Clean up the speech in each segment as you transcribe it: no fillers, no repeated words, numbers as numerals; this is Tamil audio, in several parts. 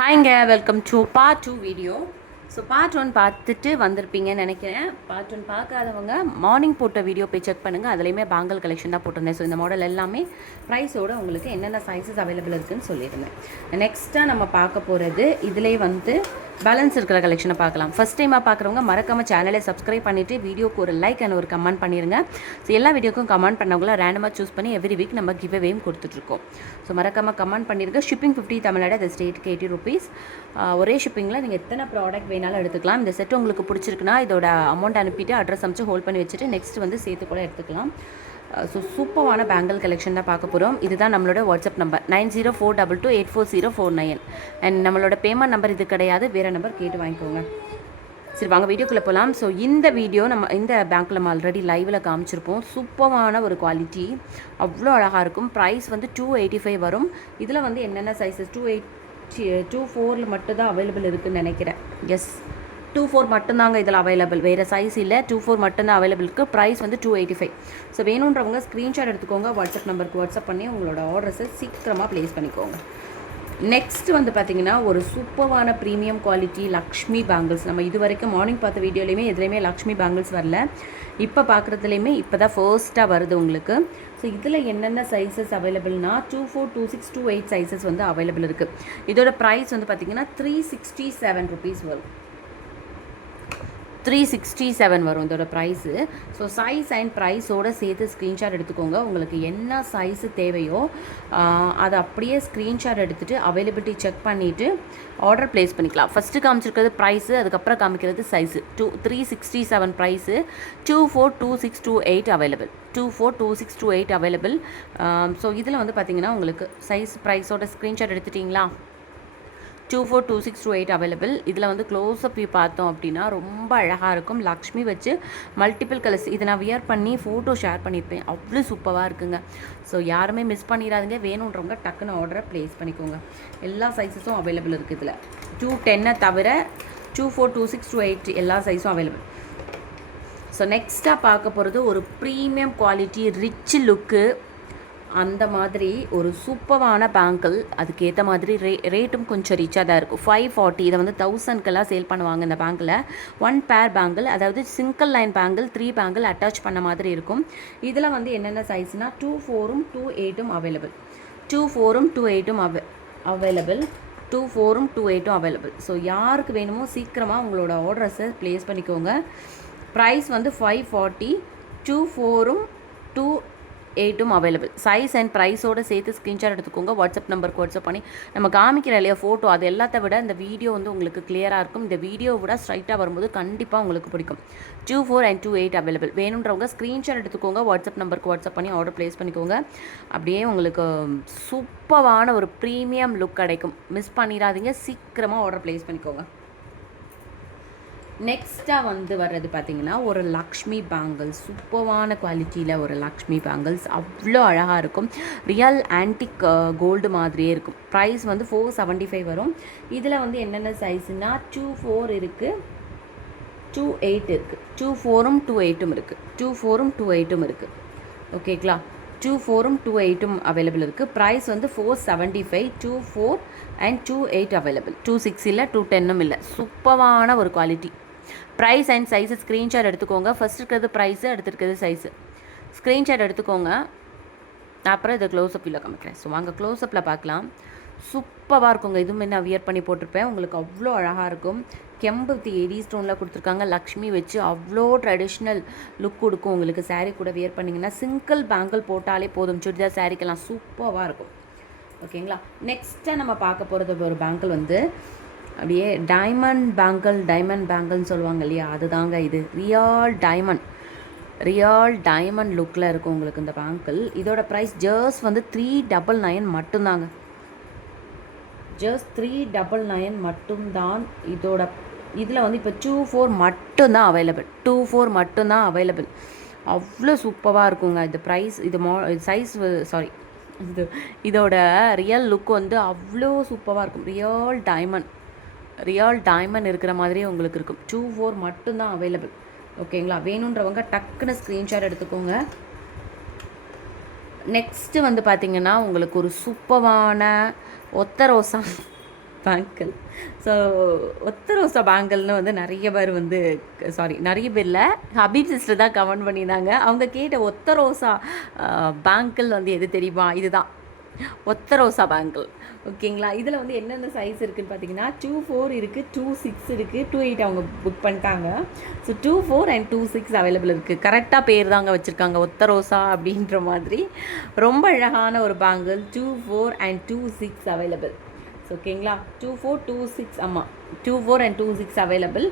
ஹாய்ங்க, welcome to part 2 video. So part 1 பார்த்துட்டு வந்திருப்பீங்கன்னு நினைக்கிறேன். பார்ட் 1 பார்க்காதவங்க மார்னிங் போட்ட வீடியோ போய் செக் பண்ணுங்கள். அதுலேயுமே பேங்கிள் கலெக்ஷன் தான் போட்டிருந்தேன். ஸோ இந்த மாடல் எல்லாமே ப்ரைஸோடு உங்களுக்கு என்னென்ன சைஸஸ் அவைலபிள் இருக்குதுன்னு சொல்லியிருந்தேன். நெக்ஸ்ட்டாக நம்ம பார்க்க போகிறது இதிலே பேலன்ஸ் இருக்கிற கலெக்ஷனை பார்க்கலாம். ஃபஸ்ட் டைமாக பார்க்குறவங்க மறக்காமல் சேனலை சப்ஸ்கிரைப் பண்ணிவிட்டு வீடியோக்கு ஒரு லைக் அண்ட் ஒரு கமெண்ட் பண்ணிடுங்க. ஸோ எல்லா வீடியோக்கும் கமெண்ட் பண்ணவங்கள ரேண்டமாக சூஸ் பண்ணி எவ்ரி வீக் நம்ம கிவ் அவேயும் கொடுத்துட்ருக்கோம். ஸோ மறக்காமல் கமெண்ட் பண்ணிடுங்க. ஷிப்பிங் 50 தமிழ்நாடு, அது ஸ்டேட்டுக்கு 80 ருபீஸ். ஒரே ஷிப்பிங்கில் நீங்கள் எத்தனை ப்ராடக்ட் வேணாலும் எடுத்துக்கலாம். இந்த செட் உங்களுக்கு பிடிச்சிருக்குன்னா இதோட அமௌண்ட் அனுப்பிட்டு அட்ரஸ் அமைச்சு ஹோல்ட் பண்ணி வச்சுட்டு நெக்ஸ்ட் சேர்த்து கூட எடுத்துக்கலாம். ஸோ சூப்பரான பேங்கிள் கலெக்ஷன் தான் பார்க்க போகிறோம். இதுதான் நம்மளோட வாட்ஸ்அப் நம்பர் 9042228409. அண்ட் நம்மளோட பேமெண்ட் நம்பர் இது கிடையாது, வேறு நம்பர் கேட்டு வாங்கிக்கோங்க. சரி, வாங்க வீடியோக்குள்ளே போகலாம். ஸோ இந்த வீடியோ இந்த பேங்க்கில் நம்ம ஆல்ரெடி லைவில் காமிச்சிருப்போம். சூப்பரான ஒரு குவாலிட்டி, அவ்வளோ அழகாக இருக்கும். ப்ரைஸ் 285 வரும். இதில் என்னென்ன சைஸஸ் 24 மட்டும்தான் அவைலபிள் இருக்குதுன்னு நினைக்கிறேன். எஸ், 24 மட்டும்தாங்க இதில் அவைலபிள், வேறு சைஸ் இல்லை. 24 மட்டும்தான் அவைலபிள் இருக்குது. ப்ரைஸ் 285. ஸோ வேணுன்றவங்க ஸ்க்ரீன்ஷாட் எடுத்துக்கோங்க. வாட்ஸ்அப் நம்பருக்கு வாட்ஸ்அப் பண்ணி உங்களோட ஆர்டர்ஸை சீக்கிரமாக ப்ளேஸ் பண்ணிக்கோங்க. நெக்ஸ்ட் பார்த்திங்கன்னா ஒரு சூப்பரான ப்ரீமியம் குவாலிட்டி லக்ஷ்மி பேங்கிள்ஸ். நம்ம இது வரைக்கும் மார்னிங் பார்த்த வீடியோலையுமே எதுலேயுமே லக்ஷ்மி பேங்கிள்ஸ் வரல. இப்போ பார்க்குறதுலையுமே இப்போ தான் ஃபர்ஸ்ட்டாக வருது உங்களுக்கு. ஸோ இதில் என்னென்ன சைஸஸ் அவைலபிள்னா 24, 26, 28 சைஸஸ் அவைலபிள் இருக்குது. இதோட ப்ரைஸ் பார்த்திங்கன்னா 367 ருபீஸ் வரும். 367 வரும் இதோட ப்ரைஸு. ஸோ சைஸ் அண்ட் ப்ரைஸோடு சேர்த்து ஸ்க்ரீன்ஷாட் எடுத்துக்கோங்க. உங்களுக்கு என்ன சைஸு தேவையோ அதை அப்படியே ஸ்க்ரீன்ஷாட் எடுத்துகிட்டு அவைலபிலிட்டி செக் பண்ணிவிட்டு ஆர்டர் ப்ளேஸ் பண்ணிக்கலாம். ஃபஸ்ட்டு காமிச்சிருக்கிறது ப்ரைஸு, அதுக்கப்புறம் காமிக்கிறது size. 367 price. 242628 available. 242628 available. So இதில் பார்த்திங்கன்னா உங்களுக்கு சைஸ் ப்ரைஸோட ஸ்க்ரீன்ஷாட் எடுத்துட்டிங்களா? 242628 அவைலபிள். இதில் க்ளோஸ்அப் வியூ பார்த்தோம் அப்படின்னா ரொம்ப அழகாக இருக்கும். லக்ஷ்மி வச்சு மல்டிபிள் கலர்ஸ். இதை நான் வியர் பண்ணி ஃபோட்டோ ஷேர் பண்ணியிருப்பேன். அவ்வளோ சூப்பராக இருக்குங்க. ஸோ யாருமே மிஸ் பண்ணிடாதீங்க. வேணுன்றவங்க டக்குன்னு ஆர்டரை ப்ளேஸ் பண்ணிக்கோங்க. எல்லா சைஸஸும் அவைலபிள் இருக்குது இதில். 210 தவிர 242628 எல்லா சைஸும் அவைலபிள். ஸோ நெக்ஸ்ட்டாக பார்க்க போகிறது ஒரு ப்ரீமியம் குவாலிட்டி ரிச் லுக்கு, அந்த மாதிரி ஒரு சூப்பரான பேங்கிள். அதுக்கேற்ற மாதிரி ரேட்டும் கொஞ்சம் ரிச்சாக தான் இருக்கும். 540. இதை 1000க்கெல்லாம் சேல் பண்ணுவாங்க இந்த பேங்கில். 1 பேர் பேங்கிள், அதாவது single line bangle, 3 bangle attach பண்ண மாதிரி இருக்கும். இதில் என்னென்ன சைஸ்னால் 24ம் 28ம் அவைலபிள். 24ம் 28ம் அவைலபிள். 24ம் 28ம் அவைலபிள். ஸோ யாருக்கு வேணுமோ சீக்கிரமாக உங்களோட ஆர்டர்ஸை ப்ளேஸ் பண்ணிக்கோங்க. ப்ரைஸ் 540. 24ம் 28ம் அவைலபிள். சைஸ் அண்ட் ப்ரைஸோடு சேர்த்து ஸ்க்ரீன்ஷாட் எடுத்துக்கோங்க. வாட்ஸ்அப் நம்பருக்கு வாட்ஸ்அப் பண்ணி நம்ம காமிக்கிற இல்லையா ஃபோட்டோ, அது எல்லாத்த விட இந்த வீடியோ உங்களுக்கு கிளியராக இருக்கும். இந்த வீடியோ விட ஸ்ட்ரைட்டாக வரும்போது கண்டிப்பாக உங்களுக்கு பிடிக்கும். 24 and 28 அவைலபிள். வேணுன்றவங்க ஸ்க்ரீன்ஷாட் எடுத்துக்கோங்க. வாட்ஸ்அப் நம்பருக்கு வாட்ஸ்அப் பண்ணி ஆர்டர் ப்ளேஸ் பண்ணிக்கோங்க. அப்படியே உங்களுக்கு சூப்பரான ஒரு ப்ரீமியம் லுக் கிடைக்கும். மிஸ் பண்ணிடாதீங்க, சீக்கிரமாக ஆர்டர் ப்ளேஸ் பண்ணிக்கோங்க. நெக்ஸ்ட்டாக வர்றது பார்த்திங்கன்னா ஒரு லக்ஷ்மி பேங்கிள்ஸ். சூப்பரான குவாலிட்டியில் ஒரு லக்ஷ்மி பேங்கிள்ஸ், அவ்வளோ அழகாக இருக்கும். ரியல் ஆன்டிக் கோல்டு மாதிரியே இருக்கும். ப்ரைஸ் 475 வரும். இதில் என்னென்ன சைஸுனால் 24 இருக்குது, 28 இருக்குது. 24ம் 28ம் இருக்குது. 24ம் 28ம் இருக்குது. ஓகேங்களா? 24ம் 28ம் அவைலபிள் இருக்குது. ப்ரைஸ் 475. 24 and 28 available. 26 இல்லை, 210ம் இல்லை. சூப்பரான ஒரு quality. Price and size screenshot எடுத்துக்கோங்க. ஃபஸ்ட் இருக்கிறது ப்ரைஸு, அடுத்து இருக்கிறது சைஸு. ஸ்க்ரீன்ஷாட் எடுத்துக்கோங்க. அப்புறம் இதை க்ளோஸ்அப் இல்லை காமிக்கிறேன். ஸோ வாங்க க்ளோஸ்அப்பில் பார்க்கலாம். சூப்பராக இருக்குங்க. இதுவுமே நான் வியர் பண்ணி போட்டிருப்பேன். உங்களுக்கு அவ்வளோ அழகாக இருக்கும். கெம்பு எடி ஸ்டோனில் கொடுத்துருக்காங்க. லக்ஷ்மி வச்சு அவ்வளோ ட்ரெடிஷ்னல் லுக் கொடுக்கும் உங்களுக்கு. சாரீ கூட வியர் பண்ணிங்கன்னா சிங்கிள் பேங்கிள் போட்டாலே போதும். சுடிதார் சாரீக்கெல்லாம் சூப்பராக இருக்கும். ஓகேங்களா? நெக்ஸ்ட்டாக நம்ம பார்க்க போகிறது ஒரு பேங்கிள் அப்படியே டைமண்ட் பேங்கிள்னு சொல்லுவாங்க இல்லையா, அதுதாங்க இது. ரியல் டைமண்ட் லுக்கில் இருக்கும் உங்களுக்கு இந்த பேங்கிள். இதோட ப்ரைஸ் ஜஸ்ட் 399 மட்டும்தாங்க. ஜஸ்ட் 399 மட்டும்தான். இதில் இப்போ 24 மட்டும்தான் அவைலபிள். 24 மட்டும்தான் அவைலபிள். அவ்வளோ சூப்பராக இருக்குங்க இந்த ப்ரைஸ். இது சைஸ் சாரி இதோட ரியல் லுக் அவ்வளோ சூப்பராக இருக்கும். ரியல் டைமண்ட் இருக்கிற மாதிரியே உங்களுக்கு இருக்கும். 24 மட்டும்தான் அவைலபிள். ஓகேங்களா? வேணுன்றவங்க டக்குன்னு ஸ்க்ரீன்ஷாட் எடுத்துக்கோங்க. நெக்ஸ்ட்டு பார்த்திங்கன்னா உங்களுக்கு ஒரு சூப்பரான ஒத்த ரோசா பேங்கிள். ஸோ ஒத்த ரோசா பேங்கிள்னு வந்து நிறைய பேர் வந்து நிறைய பேரில் ஹபீப் சிஸ்டர் தான் கமெண்ட் பண்ணியிருந்தாங்க. அவங்க கேட்ட ஒத்த ரோசா பேங்கிள் வந்து எது தெரியுமா? இதுதான் ஒத்த ரோசா பேங்கிள். ஓகேங்களா? இதில் வந்து என்னென்ன சைஸ் இருக்குதுன்னு பார்த்தீங்கன்னா 2-4 இருக்குது, 2-6 இருக்குது, 2-8 அவங்க புக் பண்ணிட்டாங்க. ஸோ 2-4 and 2-6 அவைலபிள் இருக்குது. கரெக்டாக பேர் தாங்க வச்சுருக்காங்க, ஒத்த ரோசா அப்படின்ற மாதிரி. ரொம்ப அழகான ஒரு பேங்கிள் 2-4 and 2-6 அவைலபிள். ஓகேங்களா? 2-4, 2-6 ஆமாம், 2-4 and 2-6 அவைலபிள்.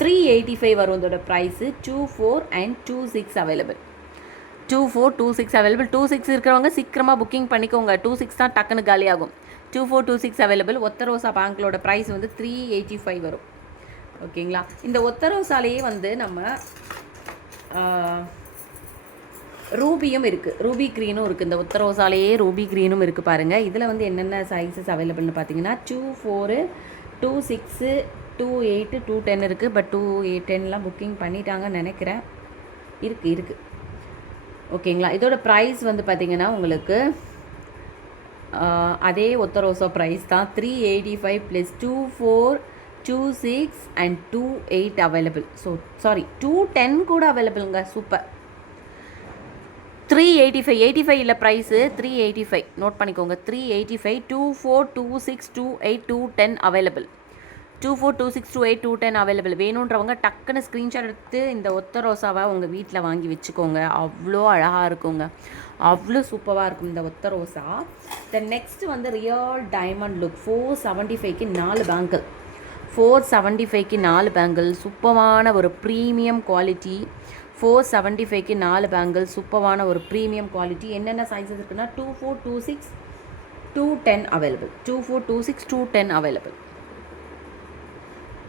385 வரும் இதோட ப்ரைஸு. 2-4 and 2-6 available. 2-4, 2-6 அவைலபிள். 2-6 இருக்கிறவங்க சீக்கிரமாக புக்கிங் பண்ணிக்கோங்க. 2-6 தான் டக்குன்னு காலியாகும். 2-4, 2-6 அவைலபிள். ஒத்த ரோசா பேங்கிளோட ப்ரைஸ் வந்து 385 வரும். ஓகேங்களா? இந்த ஒத்த ரோசாலேயே வந்து நம்ம ரூபியும் இருக்குது, ரூபி க்ரீனும் இருக்குது. இந்த ஒத்த ரோசாலேயே ரூபி க்ரீனும் இருக்குது பாருங்கள். இதில் வந்து என்னென்ன சைஸஸ் அவைலபிள்னு பார்த்தீங்கன்னா 2-4, 2-6, 2-8, 2-10 இருக்குது. பட் 2-10லாம் புக்கிங் பண்ணிட்டாங்கன்னு நினைக்கிறேன். இருக்குது. ஓகேங்களா? இதோட ப்ரைஸ் வந்து பார்த்திங்கன்னா உங்களுக்கு அதே ஒத்த ரோசா ப்ரைஸ் தான் 385 ப்ளஸ் 2-4, 2-6 and 2-8 அவைலபிள். 2-10 கூட அவைலபிளுங்க. சூப்பர். 385, 85 இல்லை ப்ரைஸு 385. நோட் பண்ணிக்கோங்க, 385. 2-4, 2-6, 2-8, 2-10 அவைலபிள். 2-4, 2-6, 2-8, 2-10 அவைலபிள். வேணுன்றவங்க டக்குன்னு ஸ்க்ரீன்ஷாட் எடுத்து இந்த ஒத்த ரோசாவை உங்கள் வீட்டில் வாங்கி வச்சுக்கோங்க. அவ்வளோ அழகாக இருக்குங்க, அவ்வளோ சூப்பராக இருக்கும் இந்த ஒத்த ரோசா. தென் நெக்ஸ்ட்டு வந்து ரியல் டைமண்ட் லுக் 475க்கு 4 பேங்கிள். 475க்கு 4 பேங்கிள். சூப்பரான ஒரு ப்ரீமியம் குவாலிட்டி. 475க்கு 4 பேங்கிள். சூப்பரான ஒரு ப்ரீமியம் குவாலிட்டி. என்னென்ன சைஸஸ் இருக்குன்னா 2-4, 2-6, 2-10 அவைலபிள். 2-4, 2-6, 2-10 அவைலபிள்.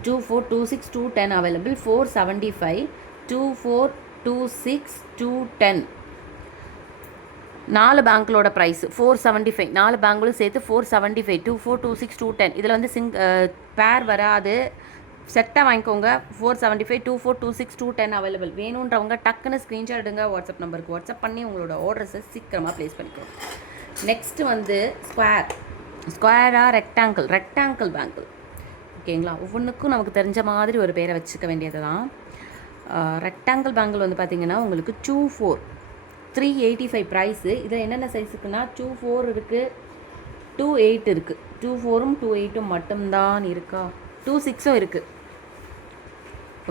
2-4, 2-6, 2-10 அவைலபிள். 475, 2-4, 2-6, 2-10 4 பேங்கிளோட ப்ரைஸ் 475. 4 பேங்கிளும் சேர்த்து 475. 2-4, 2-6, 2-10. இதில் வந்து பேர் வராது, செட்டாக வாங்கிக்கோங்க. 475, 2-4, 2-6, 2-10 அவைலபிள். வேணுன்றவங்க டக்குன்னு ஸ்க்ரீன்ஷாட் எடுங்க, வாட்ஸ்அப் நம்பருக்கு வாட்ஸ்அப் பண்ணி உங்களோட ஆர்டர்ஸை சீக்கிரமாக ப்ளேஸ் பண்ணிக்கோங்க. நெக்ஸ்ட்டு வந்து ஸ்கொயராக ரெக்டாங்கிள் பேங்கிள். ஓகேங்களா? ஒவ்வொன்றுக்கும் நமக்கு தெரிஞ்ச மாதிரி ஒரு பேரை வச்சுக்க வேண்டியது தான். ரெக்டாங்கிள் பேங்கிள் வந்து பார்த்திங்கன்னா உங்களுக்கு 2-4, 385 ப்ரைஸு. இதில் என்னென்ன சைஸ் இருக்குன்னா 2-4 இருக்குது, 2-8 இருக்குது. 2-4ம் 2-8ம் மட்டும்தான் இருக்கா? 2-6ம் இருக்குது.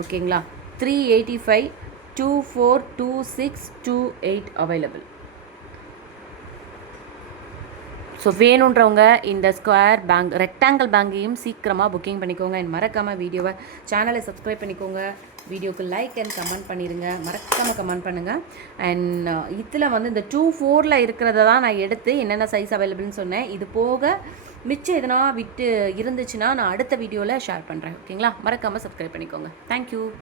ஓகேங்களா? 385, 2-4, 2-6, 2-8 அவைலபிள். ஸோ வேணுன்றவங்க இந்த ரெக்டாங்கிள் பேங்கையும் சீக்கிரமாக புக்கிங் பண்ணிக்கோங்க. மறக்காமல் சேனலை சப்ஸ்கிரைப் பண்ணிக்கோங்க. வீடியோக்கு லைக் அண்ட் கமெண்ட் பண்ணிடுங்க. மறக்காமல் கமெண்ட் பண்ணுங்கள். அண்ட் இதில் வந்து இந்த 2-4ல் இருக்கிறத தான் நான் எடுத்து என்னென்ன சைஸ் அவைலபிள்னு சொன்னேன். இது போக மிச்சம் எதனா விட்டு இருந்துச்சுன்னா நான் அடுத்த வீடியோவில் ஷேர் பண்ணுறேன். ஓகேங்களா? மறக்காமல் சப்ஸ்கிரைப் பண்ணிக்கோங்க. தேங்க்யூ.